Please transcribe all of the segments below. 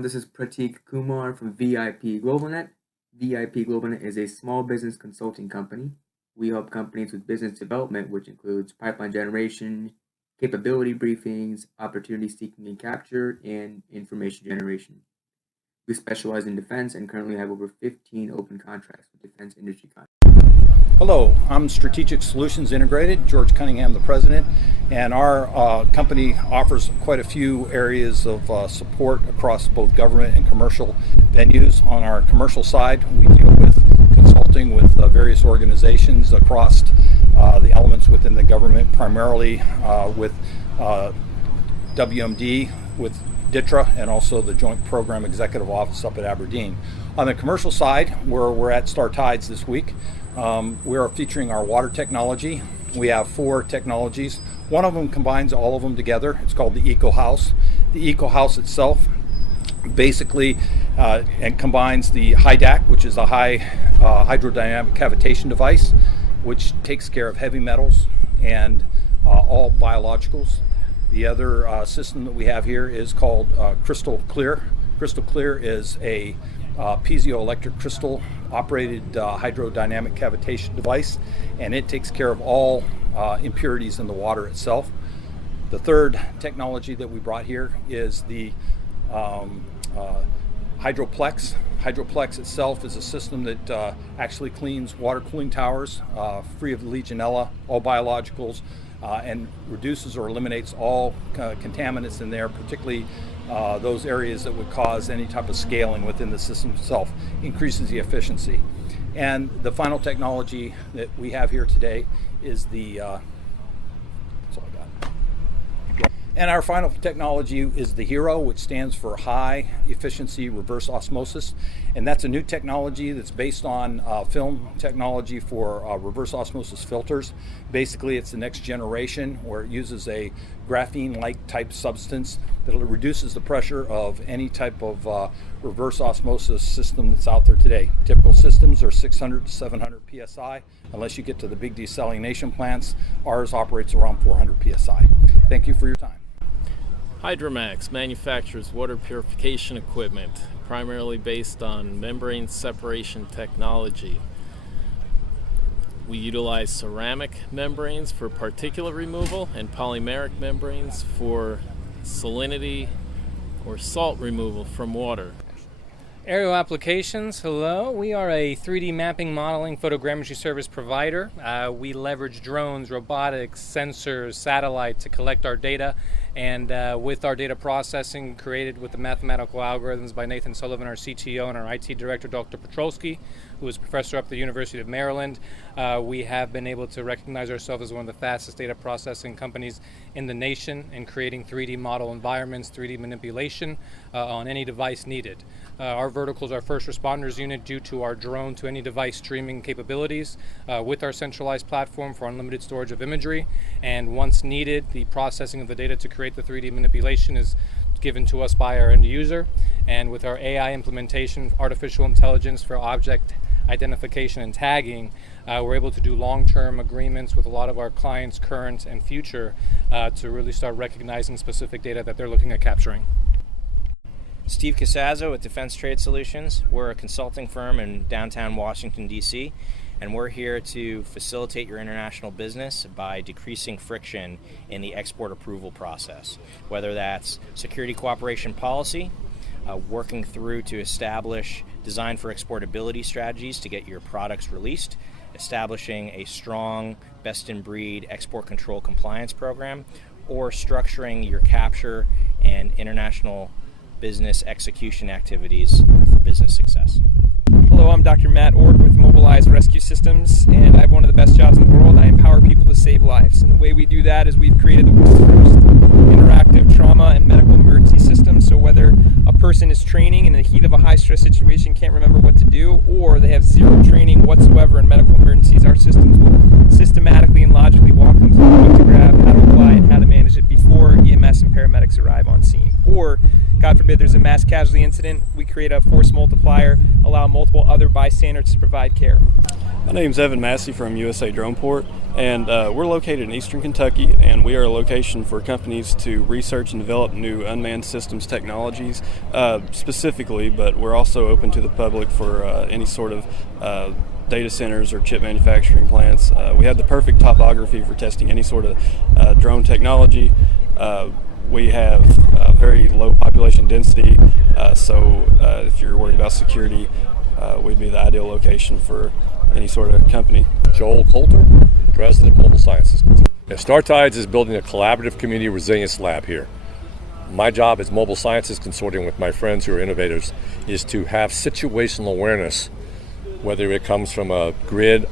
everyone. This is Prateek Kumar from VIP GlobalNet. VIP GlobalNet is a small business consulting company. We help companies with business development, which includes pipeline generation, capability briefings, opportunity seeking and capture, and information generation. We specialize in defense and currently have over 15 open contracts with defense industry contracts. Hello, I'm Strategic Solutions Integrated, George Cunningham, the president, and our company offers quite a few areas of support across both government and commercial venues. On our commercial side, we deal with consulting with various organizations across the elements within the government, primarily with WMD, with DITRA, and also the Joint Program Executive Office up at Aberdeen. On the commercial side, we're at TIDES this week. We are featuring our water technology. We have 4 technologies. One of them combines all of them together. It's called the Eco House. The Eco House itself basically and combines the HYDAC, which is a high hydrodynamic cavitation device, which takes care of heavy metals and all biologicals. The other system that we have here is called Crystal Clear. Crystal Clear is a piezoelectric crystal operated hydrodynamic cavitation device, and it takes care of all impurities in the water itself. The third technology that we brought here is the Hydroplex. Hydroplex itself is a system that actually cleans water cooling towers free of Legionella, all biologicals, and reduces or eliminates all contaminants in there, particularly those areas that would cause any type of scaling within the system itself, increases the efficiency. And the final technology that we have here today is the, that's all I got. And our final technology is the HERO, which stands for High Efficiency Reverse Osmosis. And that's a new technology that's based on film technology for reverse osmosis filters. Basically, it's the next generation where it uses a graphene-like type substance that reduces the pressure of any type of reverse osmosis system that's out there today. Typical systems are 600 to 700 psi. Unless you get to the big desalination plants, ours operates around 400 psi. Thank you for your time. Hydromax manufactures water purification equipment, primarily based on membrane separation technology. We utilize ceramic membranes for particulate removal and polymeric membranes for salinity or salt removal from water. Aerial applications, hello. We are a 3D mapping, modeling, photogrammetry service provider. We leverage drones, robotics, sensors, satellite to collect our data, and with our data processing created with the mathematical algorithms by Nathan Sullivan, our CTO, and our IT director, Dr. Petrolsky, who is a professor up at the University of Maryland, we have been able to recognize ourselves as one of the fastest data processing companies in the nation in creating 3D model environments, 3D manipulation on any device needed. Our vertical is our first responders unit due to our drone to any device streaming capabilities with our centralized platform for unlimited storage of imagery. And once needed, the processing of the data to create the 3D manipulation is given to us by our end user. And with our AI implementation, artificial intelligence for object identification and tagging, we're able to do long-term agreements with a lot of our clients, current and future, to really start recognizing specific data that they're looking at capturing. Steve Casazzo with Defense Trade Solutions. We're a consulting firm in downtown Washington, D.C., and we're here to facilitate your international business by decreasing friction in the export approval process, whether that's security cooperation policy, working through to establish design for exportability strategies to get your products released, establishing a strong best-in-breed export control compliance program, or structuring your capture and international business execution activities for business success. Hello, I'm Dr. Matt Ord with Mobilize Rescue Systems, and I have one of the best jobs in the world. I empower people to save lives, and the way we do that is we've created the world's first interactive trauma and medical emergency system. So whether a person is training in the heat of a high-stress situation, can't remember what to do, or they have zero training whatsoever in medical emergencies, our systems will systematically and logically walk them through what to grab, how to apply, and how to manage it before EMS and paramedics arrive on scene. Or, God forbid, there's a mass casualty incident, we create a force multiplier, allow multiple other bystanders to provide care. My name's Evan Massey from USA Droneport, and we're located in eastern Kentucky, and we are a location for companies to research and develop new unmanned systems technologies specifically, but we're also open to the public for any sort of data centers or chip manufacturing plants. We have the perfect topography for testing any sort of drone technology. We have very low population density, so if you're worried about security, we'd be the ideal location for any sort of company. Joel Coulter, President, Mobile Sciences. Star TIDES is building a collaborative community resilience lab here. My job as Mobile Sciences Consortium with my friends who are innovators is to have situational awareness, whether it comes from a grid,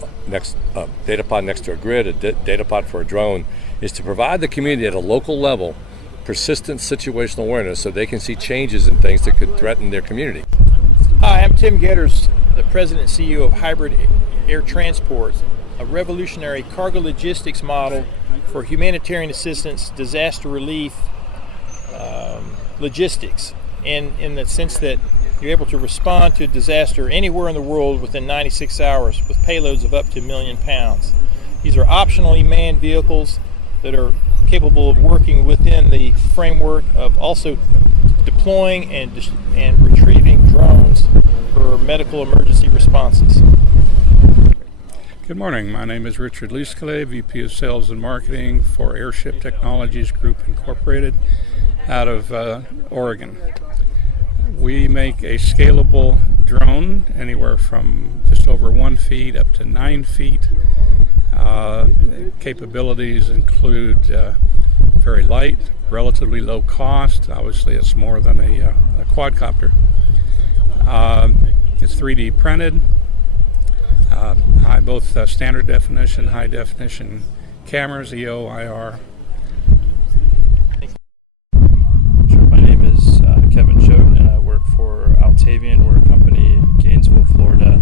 data pod next to a grid, a data pod for a drone, is to provide the community at a local level persistent situational awareness so they can see changes in things that could threaten their community. Hi, I'm Tim Getters, the President and CEO of Hybrid Air Transport, a revolutionary cargo logistics model for humanitarian assistance, disaster relief, logistics, and in the sense that you're able to respond to a disaster anywhere in the world within 96 hours with payloads of up to 1 million pounds. These are optionally manned vehicles that are capable of working within the framework of also deploying and retrieving drones for medical emergency responses. Good morning. My name is Richard Liskele, VP of Sales and Marketing for Airship Technologies Group Incorporated out of Oregon. We make a scalable drone anywhere from just over 1 feet up to 9 feet. Capabilities include very light, relatively low cost. Obviously, it's more than a quadcopter. It's 3D printed, both standard definition, high definition cameras, EO, IR. Sure. My name is Kevin Choate, and I work for Altavian. We're a company in Gainesville, Florida.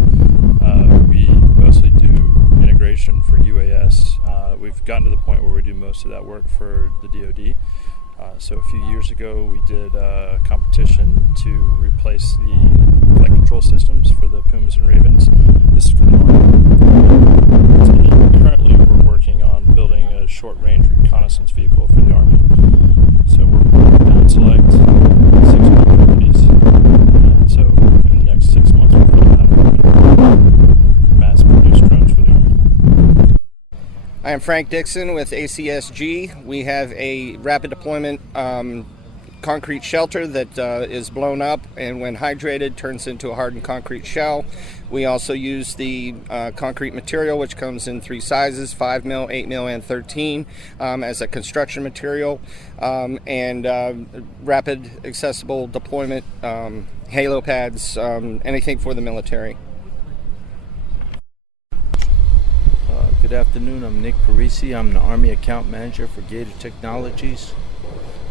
We mostly do integration for UAS. We've gotten to the point where we do most of that work for the DoD. So a few years ago, we did a competition to replace the flight control systems for the Pumas and Ravens. This is for the Army. And currently, we're working on building a short-range reconnaissance vehicle for the Army. So we're down select 6 companies. So in the next 6 months, we'll find out if we're going to mass-produce drones for the Army. I am Frank Dixon with ACSG. We have a rapid deployment concrete shelter that is blown up, and when hydrated turns into a hardened concrete shell. We also use the concrete material, which comes in 3 sizes, 5 mil, 8 mil, and 13, as a construction material, and rapid accessible deployment, halo pads, anything for the military. Good afternoon, I'm Nick Parisi. I'm the Army Account Manager for GATR Technologies.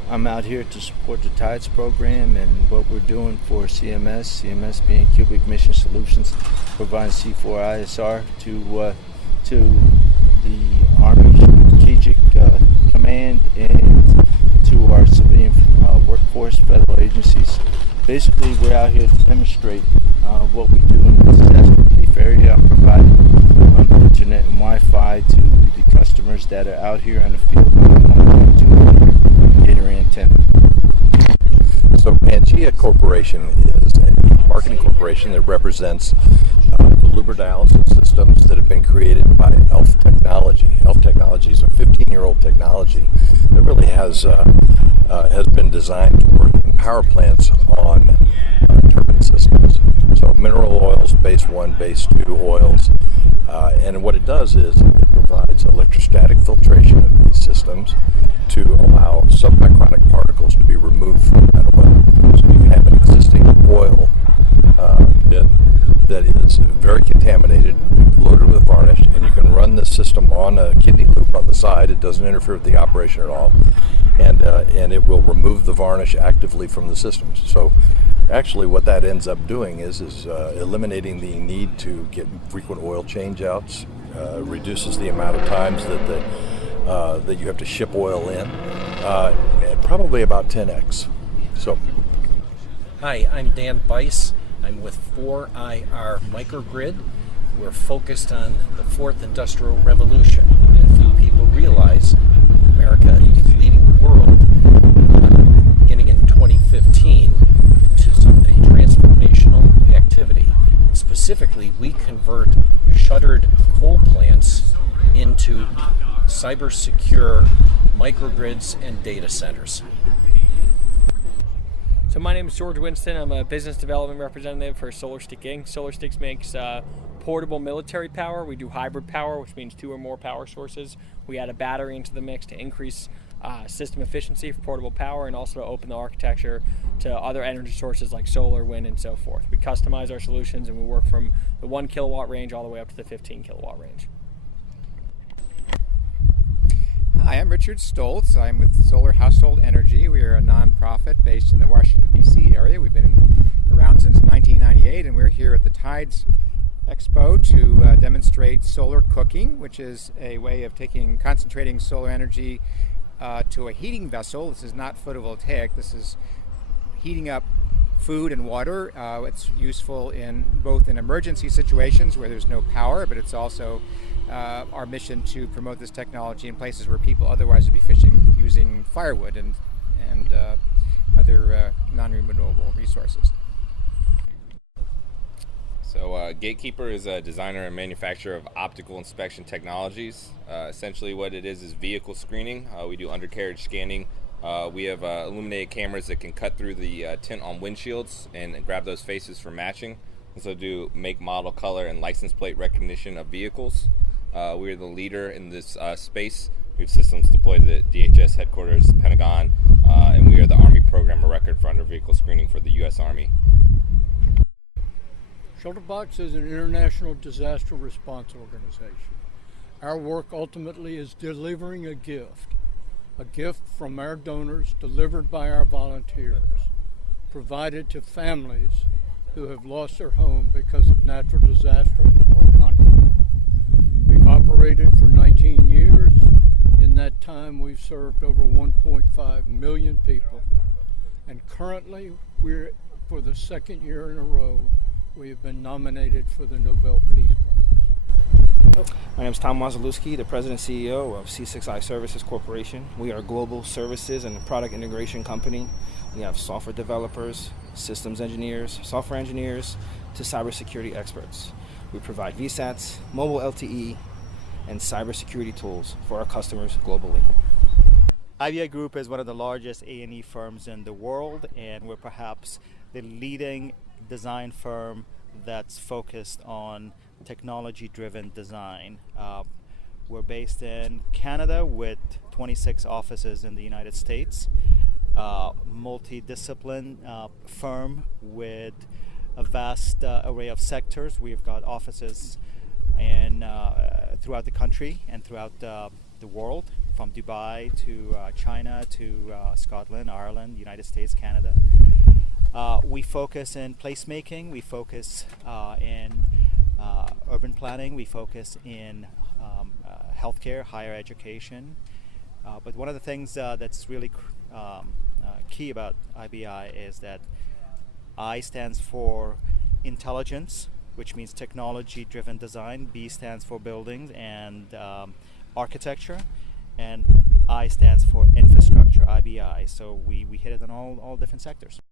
I'm out here to support the TIDES program and what we're doing for CMS being Cubic Mission Solutions, providing C4ISR to the Army Strategic Command and to our civilian workforce, federal agencies. Basically, we're out here to demonstrate what we do in the disaster relief area. I'm providing internet and Wi-Fi to the customers that are out here on the field on the 1.2 GATR antenna. So Pangea Corporation is a marketing corporation that represents the LubeDialysis systems that have been created by ELF Technology. ELF Technology is a 15-year-old technology that really has been designed to work in power plants on turbine systems. So mineral oils, base 1, base 2 oils. And what it does is it provides electrostatic filtration of these systems to allow submicronic particles to be removed from that oil. So you can have an existing oil bit that is very contaminated, loaded with varnish, and you can run this system on a kidney loop on the side. It doesn't interfere with the operation at all, and it will remove the varnish actively from the systems. So actually what that ends up doing is eliminating the need to get frequent oil change outs, reduces the amount of times that you have to ship oil in, probably about 10x. So, hi, I'm Dan Bice. I'm with 4IR Microgrid. We're focused on the fourth industrial revolution. And few people realize America is leading the world beginning in 2015 into a transformational activity. And specifically, we convert shuttered coal plants into cyber-secure microgrids and data centers. So my name is George Winston. I'm a business development representative for SolarStik Inc. SolarStik makes portable military power. We do hybrid power, which means 2 or more power sources. We add a battery into the mix to increase system efficiency for portable power and also to open the architecture to other energy sources like solar, wind, and so forth. We customize our solutions and we work from the 1 kilowatt range all the way up to the 15 kilowatt range. Hi, I'm Richard Stoltz. I'm with Solar Household Energy. We are a nonprofit based in the Washington, D.C. area. We've been around since 1998, and we're here at the TIDES Expo to demonstrate solar cooking, which is a way of concentrating solar energy to a heating vessel. This is not photovoltaic. This is heating up food and water. It's useful in both in emergency situations where there's no power, but it's also our mission to promote this technology in places where people otherwise would be fishing using firewood and other non-renewable resources. So GateKeeper is a designer and manufacturer of optical inspection technologies. Essentially what it is vehicle screening. We do undercarriage scanning. We have illuminated cameras that can cut through the tint on windshields and grab those faces for matching. Also do make, model, color, and license plate recognition of vehicles. We are the leader in this space. We have systems deployed at the DHS headquarters, Pentagon, and we are the Army program of record for under-vehicle screening for the U.S. Army. ShelterBox is an international disaster response organization. Our work ultimately is delivering a gift from our donors delivered by our volunteers, provided to families who have lost their home because of natural disaster or conflict. We've operated for 19 years. In that time, we've served over 1.5 million people. And currently, for the second year in a row, we have been nominated for the Nobel Peace Prize. My name is Tom Wazalewski, the President and CEO of C6I Services Corporation. We are a global services and product integration company. We have software developers, systems engineers, software engineers, to cybersecurity experts. We provide VSATs, mobile LTE, and cybersecurity tools for our customers globally. IBI Group is one of the largest A&E firms in the world, and we're perhaps the leading design firm that's focused on technology-driven design. We're based in Canada with 26 offices in the United States. Multidiscipline firm with a vast array of sectors. We've got offices throughout the country and throughout the world, from Dubai to China to Scotland, Ireland, United States, Canada. We focus in placemaking, we focus in urban planning, we focus in healthcare, higher education. But one of the things that's really key about IBI is that I stands for intelligence, which means technology-driven design. B stands for buildings and architecture, and I stands for infrastructure, IBI. So we hit it on all different sectors.